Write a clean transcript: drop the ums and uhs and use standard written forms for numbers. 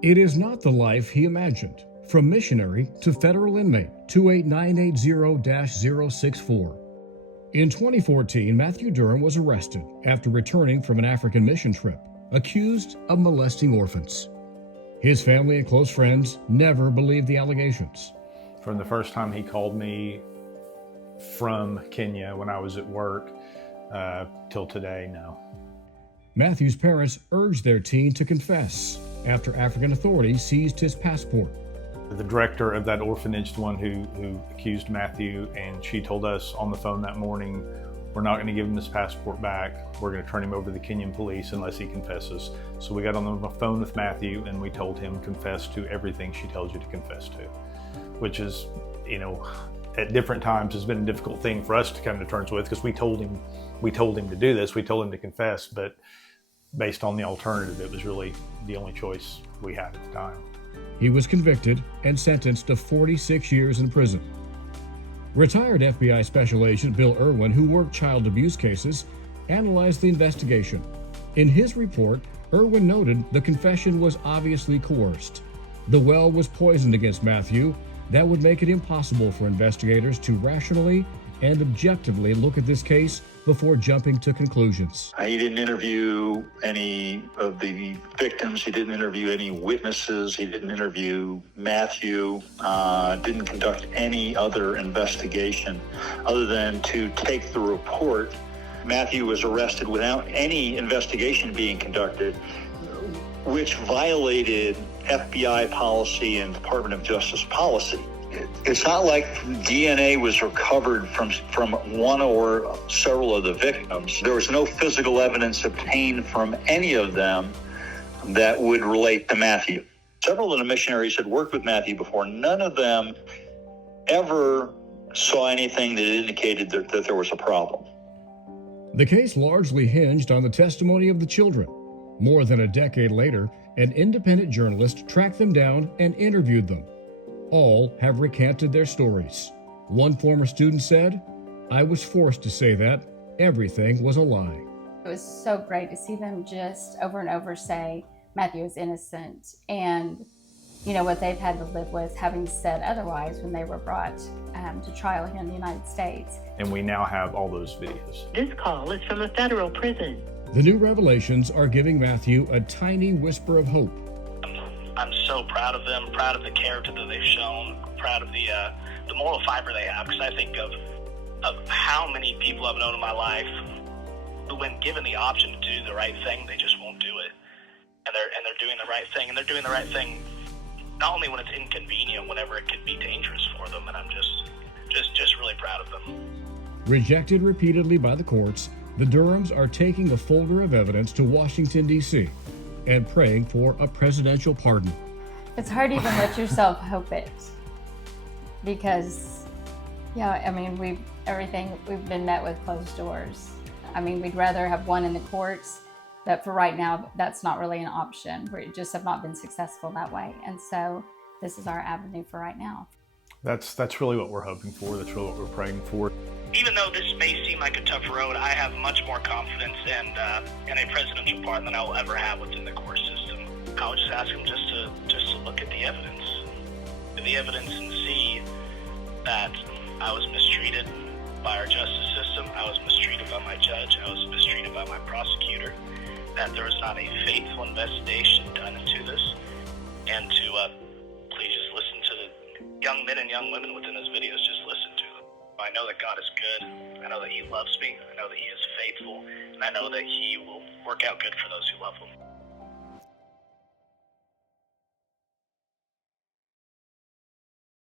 It is not the life he imagined. From missionary to federal inmate 28980-064. In 2014, Matthew Durham was arrested after returning from an African mission trip, accused of molesting orphans. His family and close friends never believed the allegations. From the first time he called me from Kenya when I was at work till today, no. Matthew's parents urged their teen to confess after African authorities seized his passport. The director of that orphanage, the one who accused Matthew, and she told us on the phone that morning, we're not going to give him his passport back. We're going to turn him over to the Kenyan police unless he confesses. So we got on the phone with Matthew and we told him confess to everything she tells you to confess to, which is, at different times has been a difficult thing for us to come to terms with, because we told him to do this, we told him to confess, but based on the alternative, it was really the only choice we had at the time. He was convicted and sentenced to 46 years in prison. Retired FBI Special Agent Bill Irwin, who worked child abuse cases, analyzed the investigation. In his report, Irwin noted the confession was obviously coerced. The well was poisoned against Matthew. That would make it impossible for investigators to rationally and objectively look at this case before jumping to conclusions. He didn't interview any of the victims. He didn't interview any witnesses. He didn't interview Matthew. Didn't conduct any other investigation other than to take the report. Matthew was arrested without any investigation being conducted, which violated FBI policy and Department of Justice policy. It's not like DNA was recovered from one or several of the victims. There was no physical evidence obtained from any of them that would relate to Matthew. Several of the missionaries had worked with Matthew before. None of them ever saw anything that indicated that there was a problem. The case largely hinged on the testimony of the children. More than a decade later, an independent journalist tracked them down and interviewed them. All have recanted their stories. One former student said, "I was forced to say that. Everything was a lie." It was so great to see them just over and over say Matthew is innocent, and what they've had to live with having said otherwise when they were brought to trial here in the United States. And we now have all those videos. This call is from a federal prison. The new revelations are giving Matthew a tiny whisper of hope. I'm so proud of them, proud of the character that they've shown, proud of the moral fiber they have, because I think of how many people I've known in my life who, when given the option to do the right thing, they just won't do it. And they're doing the right thing, and they're doing the right thing not only when it's inconvenient, whenever it could be dangerous for them, and I'm just really proud of them. Rejected repeatedly by the courts, the Durhams are taking a folder of evidence to Washington, D.C. and praying for a presidential pardon. It's hard to even let yourself hope it, because, we've been met with closed doors. We'd rather have one in the courts, but for right now, that's not really an option. We just have not been successful that way. And so this is our avenue for right now. That's really what we're hoping for. That's really what we're praying for. Even though this may seem like a tough road, I have much more confidence in a presidential pardon than I will ever have within the court system. I would just ask them just to look at the evidence and see that I was mistreated by our justice system, I was mistreated by my judge, I was mistreated by my prosecutor, that there was not a faithful investigation done into this, and to please just listen to the young men and young women within those videos. Just listen to them. I know that God is good. I know that He loves me. I know that He is faithful. And I know that He will work out good for those who love Him.